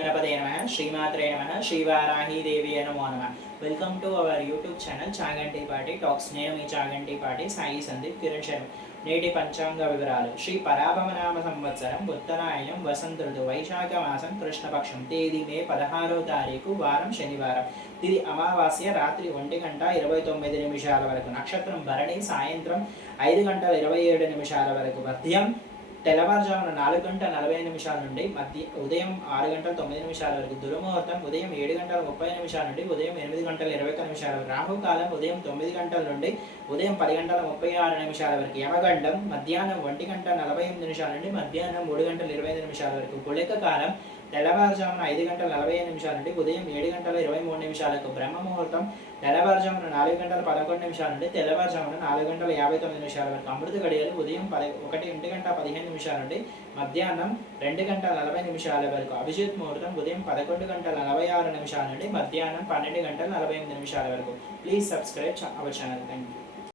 गणपतये नमः श्रीमात्रे नमः श्रीवाराही देवी नमो नमः। Welcome to our YouTube channel Chaganti పాటి టాక్స్. నేను మీ చాగంటి పాటి సాయి సందీప్ కిరణ్ శర్మ. నేటి పంచాంగ వివరాలు. శ్రీ పరాభవనామ సంవత్సరం ఉత్తరాయణం వసంత ఋతువు వైశాఖ మాసం కృష్ణపక్షం తేదీ మే 16వ తారీఖు వారం శనివారం. తిది అమావాస్య రాత్రి 1:29 వరకు. నక్షత్రం భరణి సాయంత్రం 5:27 వరకు. మధ్యం తెల్లవారుజామున 4:40 నుండి ఉదయం 6:09 వరకు. దుర్ముహూర్తం ఉదయం 7:30 నుండి ఉదయం 8:21 వరకు. రాహుకాలం ఉదయం 9 గంటల నుండి ఉదయం 10:36 వరకు. యమగండం మధ్యాహ్నం 1:48 నుండి మధ్యాహ్నం 3:25 వరకు. గుళిక కాలం తెల్లవారుజామున 5:45 నుండి ఉదయం 7:23 వరకు. బ్రహ్మ ముహూర్తం తెల్లవారుజామున 4:11 నుండి తెల్లవారుజామున 4:59 వరకు. అమృత గడియలు ఉదయం 1:15 నుండి మధ్యాహ్నం 2:40 వరకు. అభిజిత్ ముహూర్తం ఉదయం 11:46 నుండి మధ్యాహ్నం 12:48 వరకు. Please subscribe our channel. Thank you.